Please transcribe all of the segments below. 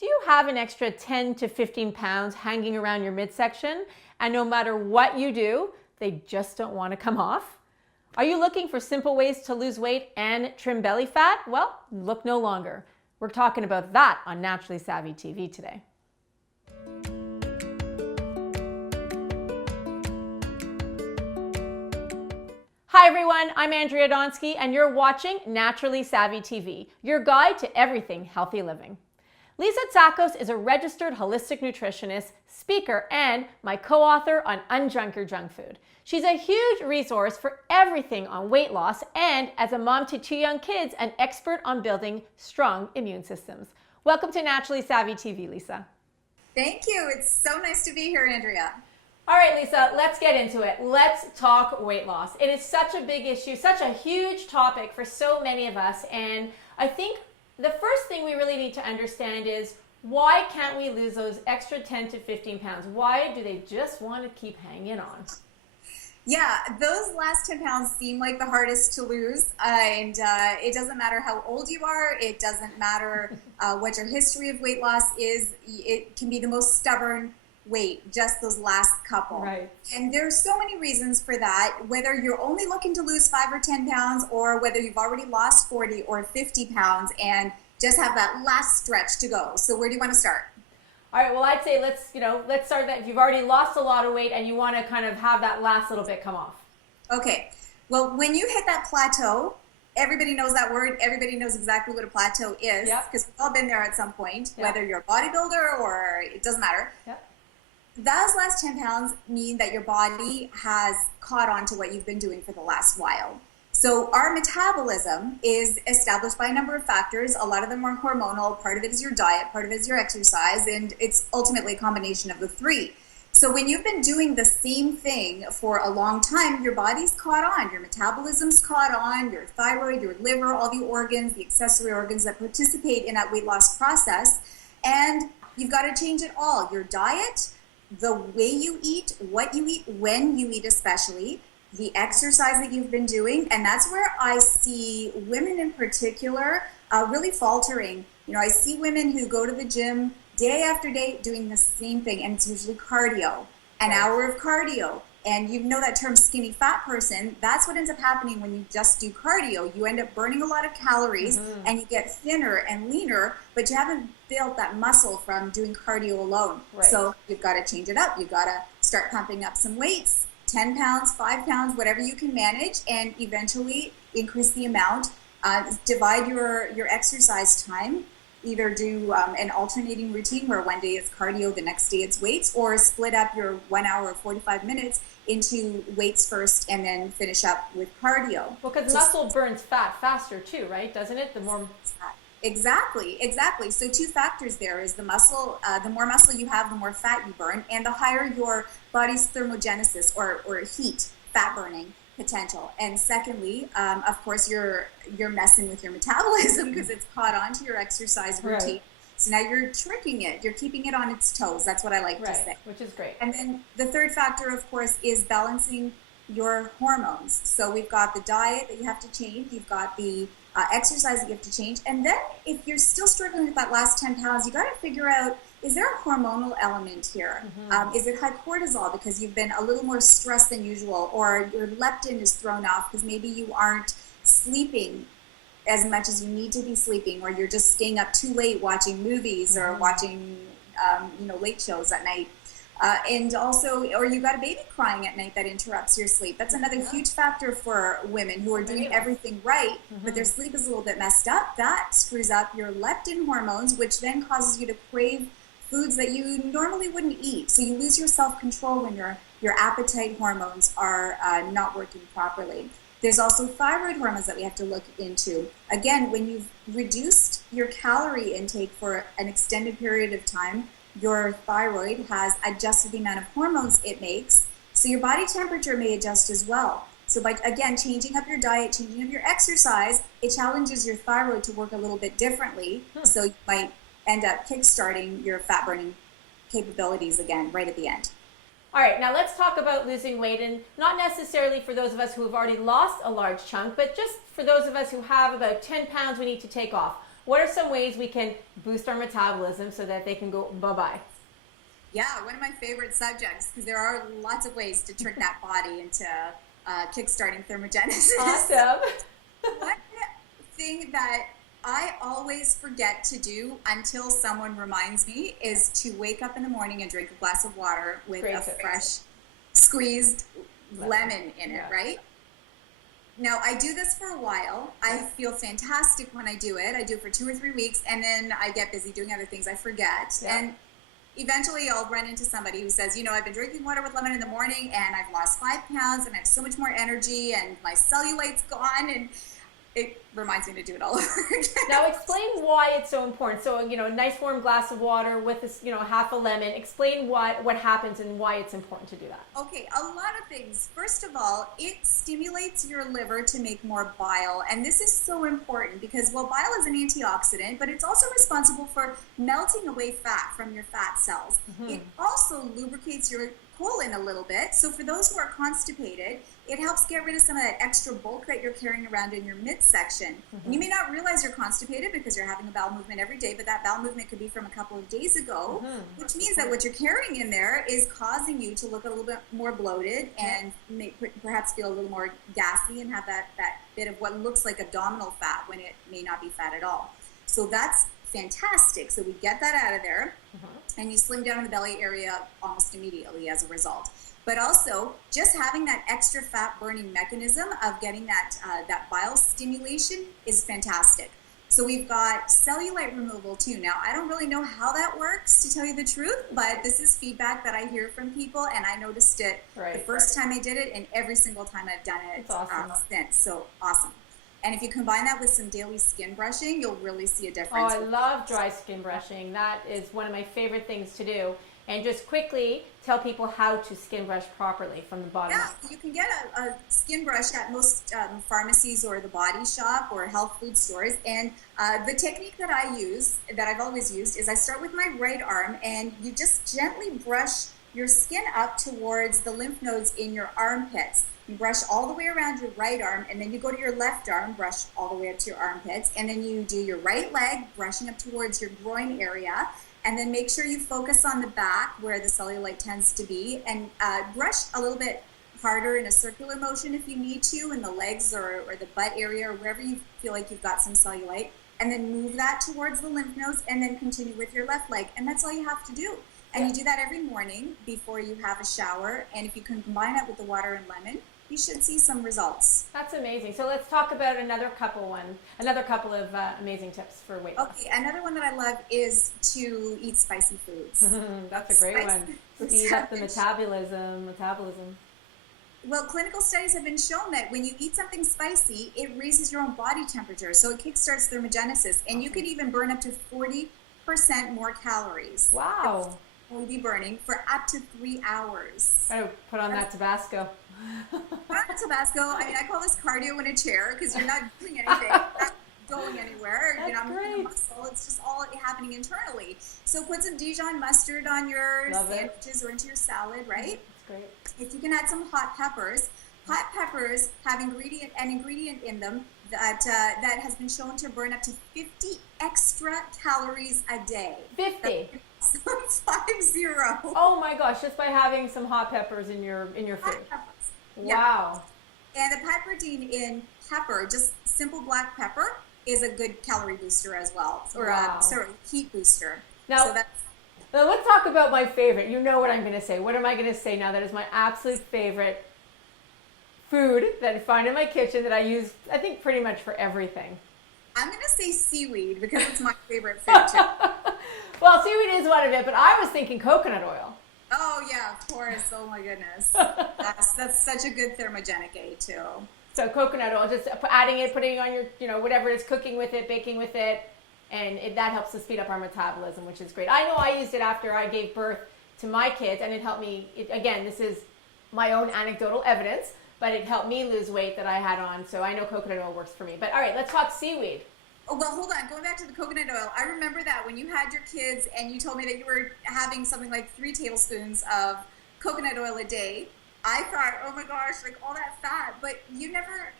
Do you have an extra 10 to 15 pounds hanging around your midsection, and no matter what you do, they just don't want to come off? Are you looking for simple ways to lose weight and trim belly fat? Well, look no longer. We're talking about that on Naturally Savvy TV today. Hi everyone, I'm Andrea Donsky and you're watching Naturally Savvy TV, your guide to everything healthy living. Lisa Tsakos is a registered holistic nutritionist, speaker, and my co-author on Unjunk Your Junk Food. She's a huge resource for everything on weight loss and, as a mom to 2 young kids, an expert on building strong immune systems. Welcome to Naturally Savvy TV, Lisa. Thank you. It's so nice to be here, Andrea. All right, Lisa, let's get into it. Let's talk weight loss. It is such a big issue, such a huge topic for so many of us, and I think the first thing we really need to understand is, why can't we lose those extra 10 to 15 pounds? Why do they just want to keep hanging on? Yeah, those last 10 pounds seem like the hardest to lose, and it doesn't matter how old you are. It doesn't matter what your history of weight loss is. It can be the most stubborn weight, just those last couple. Right. And there's so many reasons for that, whether you're only looking to lose 5 or 10 pounds, or whether you've already lost 40 or 50 pounds and just have that last stretch to go. So where do you want to start? All right, well, I'd say let's start that if you've already lost a lot of weight and you want to kind of have that last little bit come off. Okay. Well, when you hit that plateau, everybody knows that word. Everybody knows exactly what a plateau is, because we've all been there at some point, whether you're a bodybuilder or it doesn't matter. Yep. Those last 10 pounds mean that your body has caught on to what you've been doing for the last while. So our metabolism is established by a number of factors. A lot of them are hormonal. Part of it is your diet, part of it is your exercise, and it's ultimately a combination of the three. So when you've been doing the same thing for a long time, your body's caught on, your metabolism's caught on, your thyroid, your liver, all the organs, the accessory organs that participate in that weight loss process. And you've got to change it all. Your diet, the way you eat, what you eat, when you eat especially, the exercise that you've been doing. And that's where I see women in particular really faltering. You know, I see women who go to the gym day after day doing the same thing, and it's usually cardio, an hour of cardio. And you know that term skinny fat person, that's what ends up happening when you just do cardio. You end up burning a lot of calories and you get thinner and leaner, but you haven't built that muscle from doing cardio alone. Right. So you've got to change it up. You've got to start pumping up some weights, 10 pounds, 5 pounds, whatever you can manage, and eventually increase the amount. Divide your exercise time. Either do an alternating routine where one day it's cardio, the next day it's weights, or split up your 1 hour or 45 minutes into weights first and then finish up with cardio. Well, because muscle burns fat faster too, right? Doesn't it? The more... Exactly. So 2 factors there is the muscle, the more muscle you have, the more fat you burn, and the higher your body's thermogenesis or heat, fat burning potential. And secondly, of course, you're messing with your metabolism because it's caught on to your exercise routine. Right. So now you're tricking it. You're keeping it on its toes. That's what I like to say. Which is great. And then the third factor, of course, is balancing your hormones. So we've got the diet that you have to change. You've got the exercise that you have to change. And then if you're still struggling with that last 10 pounds, you got to figure out, is there a hormonal element here? Is it high cortisol because you've been a little more stressed than usual, or your leptin is thrown off because maybe you aren't sleeping as much as you need to be sleeping, or you're just staying up too late watching movies or watching late shows at night. And also, or you got a baby crying at night that interrupts your sleep. That's another huge factor for women who are doing everything right, but their sleep is a little bit messed up. That screws up your leptin hormones, which then causes you to crave foods that you normally wouldn't eat. So you lose your self-control when your appetite hormones are not working properly. There's also thyroid hormones that we have to look into. Again, when you've reduced your calorie intake for an extended period of time, your thyroid has adjusted the amount of hormones it makes, so your body temperature may adjust as well. So by, again, changing up your diet, changing up your exercise, it challenges your thyroid to work a little bit differently. So you might end up kickstarting your fat burning capabilities again right at the end. All right, now let's talk about losing weight, and not necessarily for those of us who have already lost a large chunk, but just for those of us who have about 10 pounds we need to take off. what are some ways we can boost our metabolism so that they can go bye-bye? Yeah, one of my favorite subjects, because there are lots of ways to trick that body into kickstarting thermogenesis. Awesome. One thing that I always forget to do until someone reminds me is to wake up in the morning and drink a glass of water with a fresh squeezed lemon in it, right? Now, I do this for a while. I feel fantastic when I do it. I do it for 2 or 3 weeks, and then I get busy doing other things. I forget. Yeah. And eventually I'll run into somebody who says, I've been drinking water with lemon in the morning, and I've lost 5 pounds, and I have so much more energy, and my cellulite's gone, and it reminds me to do it all over again. Now explain why it's so important. So, a nice warm glass of water with this, half a lemon. Explain what happens and why it's important to do that. Okay, a lot of things. First of all, it stimulates your liver to make more bile. And this is so important because, bile is an antioxidant, but it's also responsible for melting away fat from your fat cells. Mm-hmm. It also lubricates your colon a little bit. So for those who are constipated, it helps get rid of some of that extra bulk that you're carrying around in your midsection. Mm-hmm. And you may not realize you're constipated because you're having a bowel movement every day, but that bowel movement could be from a couple of days ago, which means that what you're carrying in there is causing you to look a little bit more bloated and perhaps feel a little more gassy and have that bit of what looks like abdominal fat when it may not be fat at all. So that's fantastic. So we get that out of there, and you slim down in the belly area almost immediately as a result. But also, just having that extra fat burning mechanism of getting that bile stimulation is fantastic. So we've got cellulite removal too. Now, I don't really know how that works, to tell you the truth, but this is feedback that I hear from people, and I noticed it the first time I did it, and every single time I've done it since. So awesome. And if you combine that with some daily skin brushing, you'll really see a difference. Oh, I love dry skin brushing. That is one of my favorite things to do. And just quickly tell people how to skin brush properly from the bottom up. You can get a skin brush at most pharmacies or the Body Shop or health food stores. And the technique that I use, that I've always used, is I start with my right arm, and you just gently brush your skin up towards the lymph nodes in your armpits. You brush all the way around your right arm, and then you go to your left arm, brush all the way up to your armpits, and then you do your right leg, brushing up towards your groin area, and then make sure you focus on the back where the cellulite tends to be, and brush a little bit harder in a circular motion if you need to, in the legs or the butt area or wherever you feel like you've got some cellulite, and then move that towards the lymph nodes, and then continue with your left leg, and that's all you have to do. And you do that every morning before you have a shower, and if you can combine that with the water and lemon, you should see some results. That's amazing. So let's talk about another couple of amazing tips for weight loss. Okay, another one that I love is to eat spicy foods. That's a great one. Speed up the metabolism. Well, clinical studies have been shown that when you eat something spicy, it raises your own body temperature, so it kickstarts thermogenesis, and you could even burn up to 40% more calories. Wow. Will be burning for up to 3 hours. I would put on that Tabasco. Tabasco. I mean, I call this cardio in a chair because you're not doing anything, you're not going anywhere. That's you're not moving a muscle. It's just all happening internally. So put some Dijon mustard on your sandwiches or into your salad, right? That's great. If you can add some hot peppers. Hot peppers have an ingredient in them that has been shown to burn up to 50 extra calories a day. 50. 50. Oh my gosh! Just by having some hot peppers in your food. Wow. Yeah. And the pepperine in pepper, just simple black pepper, is a good calorie booster as well, or heat booster. Now let's talk about my favorite. You know what I'm going to say. What am I going to say now? That is my absolute favorite food that I find in my kitchen that I use, I think, pretty much for everything. I'm going to say seaweed because it's my favorite food too. Well, seaweed is one of it, but I was thinking coconut oil. Oh, yeah, of course. Oh, my goodness. That's such a good thermogenic aid, too. So coconut oil, just adding it, putting it on your, whatever it is, cooking with it, baking with it, and that helps to speed up our metabolism, which is great. I know I used it after I gave birth to my kids, and it helped me. Again, this is my own anecdotal evidence, but it helped me lose weight that I had on, so I know coconut oil works for me. But all right, let's talk seaweed. Oh, well, hold on. Going back to the coconut oil, I remember that when you had your kids and you told me that you were having something like 3 tablespoons of coconut oil a day, I thought, oh my gosh, like all that fat. But you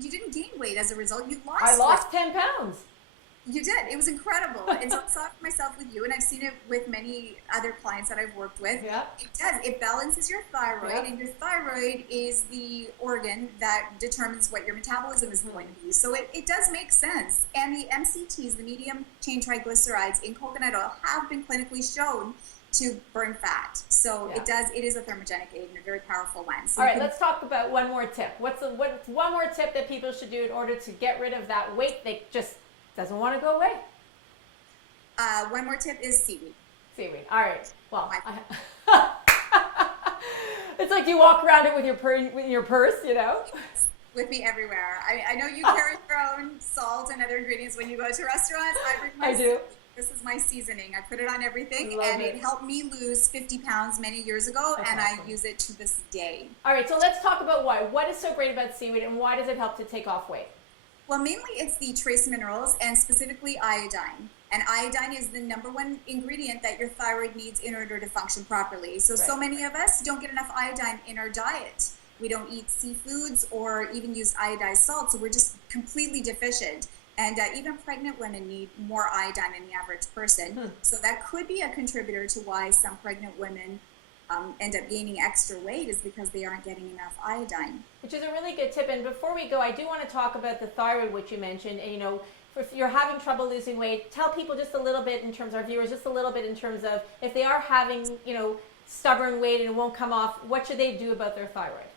didn't gain weight as a result. You lost I lost 10 pounds. You did. It was incredible. And so I saw it myself with you, and I've seen it with many other clients that I've worked with. Yeah. It does. It balances your thyroid, Yeah. and your thyroid is the organ that determines what your metabolism is going to be. So it does make sense. And the MCTs, the medium chain triglycerides in coconut oil, have been clinically shown to burn fat. So it is a thermogenic aid and a very powerful one. So all right, let's talk about one more tip. What's one more tip that people should do in order to get rid of that weight that just doesn't want to go away? One more tip is seaweed. Seaweed. All right. Well, it's like you walk around it with your purse, you know? With me everywhere. I know you carry your own salt and other ingredients when you go to restaurants. I do. This is my seasoning. I put it on everything, and it helped me lose 50 pounds many years ago, and I use it to this day. All right, so let's talk about why. What is so great about seaweed, and why does it help to take off weight? Well, mainly it's the trace minerals, and specifically iodine. And iodine is the #1 ingredient that your thyroid needs in order to function properly. So many of us don't get enough iodine in our diet. We don't eat seafoods or even use iodized salt, so we're just completely deficient. And even pregnant women need more iodine than the average person. So that could be a contributor to why some pregnant women end up gaining extra weight, is because they aren't getting enough iodine. Which is a really good tip. And before we go, I do want to talk about the thyroid, which you mentioned. And, you know, if you're having trouble losing weight, tell people just a little bit in terms of our viewers, just a little bit in terms of if they are having, you know, stubborn weight and it won't come off, what should they do about their thyroid?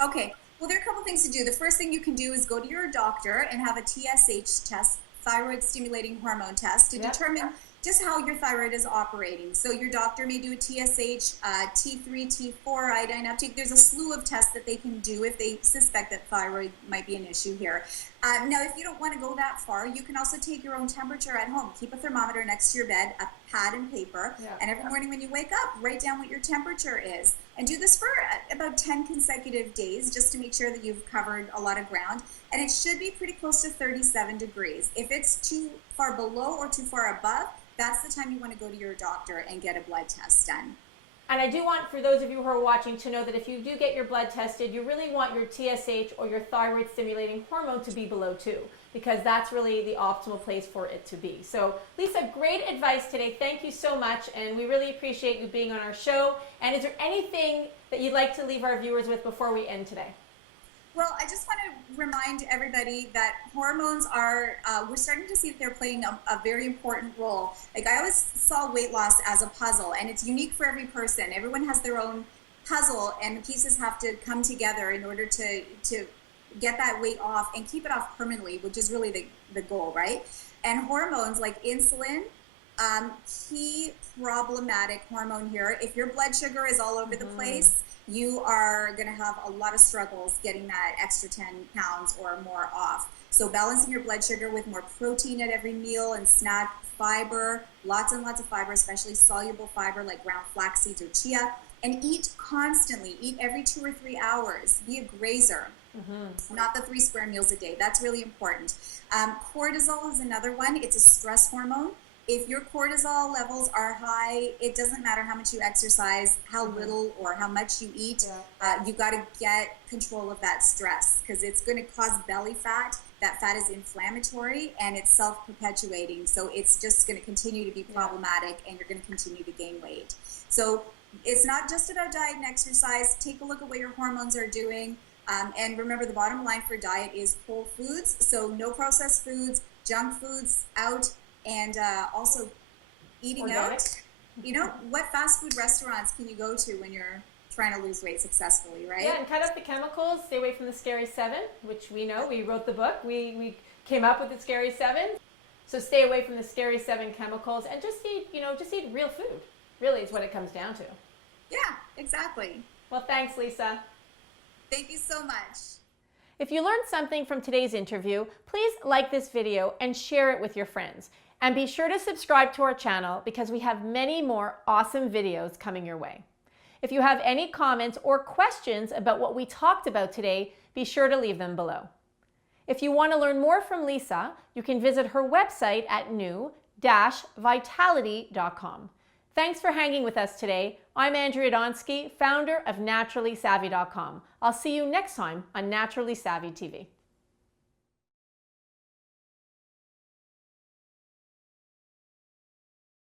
Okay. Well, there are a couple things to do. The first thing you can do is go to your doctor and have a TSH test, thyroid stimulating hormone test, to determine just how your thyroid is operating. So your doctor may do a TSH, T3, T4, iodine uptake. There's a slew of tests that they can do if they suspect that thyroid might be an issue here. Now, if you don't want to go that far, you can also take your own temperature at home. Keep a thermometer next to your bed, a pad and paper, and every morning when you wake up, write down what your temperature is. And do this for about 10 consecutive days, just to make sure that you've covered a lot of ground. And it should be pretty close to 37 degrees. If it's too far below or too far above, that's the time you want to go to your doctor and get a blood test done. And I do want, for those of you who are watching, to know that if you do get your blood tested, you really want your TSH or your thyroid stimulating hormone to be below 2, because that's really the optimal place for it to be. So Lisa, great advice today. Thank you so much, and we really appreciate you being on our show. And is there anything that you'd like to leave our viewers with before we end today? Well, I just want to remind everybody that hormones are, we're starting to see that they're playing a very important role. Like, I always saw weight loss as a puzzle, and it's unique for every person. Everyone has their own puzzle, and the pieces have to come together in order to get that weight off and keep it off permanently, which is really the goal, right? And hormones like insulin, key problematic hormone here. If your blood sugar is all over the place, you are going to have a lot of struggles getting that extra 10 pounds or more off. So balancing your blood sugar with more protein at every meal and snack, fiber, lots and lots of fiber, especially soluble fiber like ground flax seeds or chia, and eat constantly. Eat every 2 or 3 hours. Be a grazer. Not the 3 square meals a day. That's really important. Cortisol is another one. It's a stress hormone. If your cortisol levels are high, it doesn't matter how much you exercise, how little or how much you eat. You got to get control of that stress, because it's going to cause belly fat. That fat is inflammatory and it's self-perpetuating. So it's just going to continue to be problematic, and you're going to continue to gain weight. So it's not just about diet and exercise. Take a look at what your hormones are doing. And remember, the bottom line for diet is whole foods. So no processed foods, junk foods out, and also eating organic out. You know, what fast food restaurants can you go to when you're trying to lose weight successfully, right? Yeah, and cut out the chemicals. Stay away from the Scary 7, which we know. We wrote the book. We came up with the Scary 7. So stay away from the Scary 7 chemicals, and just eat, just eat real food. Really is what it comes down to. Yeah, exactly. Well, thanks, Lisa. Thank you so much. If you learned something from today's interview, please like this video and share it with your friends. And be sure to subscribe to our channel, because we have many more awesome videos coming your way. If you have any comments or questions about what we talked about today, be sure to leave them below. If you want to learn more from Lisa, you can visit her website at new-vitality.com. Thanks for hanging with us today. I'm Andrea Donsky, founder of naturallysavvy.com. I'll see you next time on Naturally Savvy TV.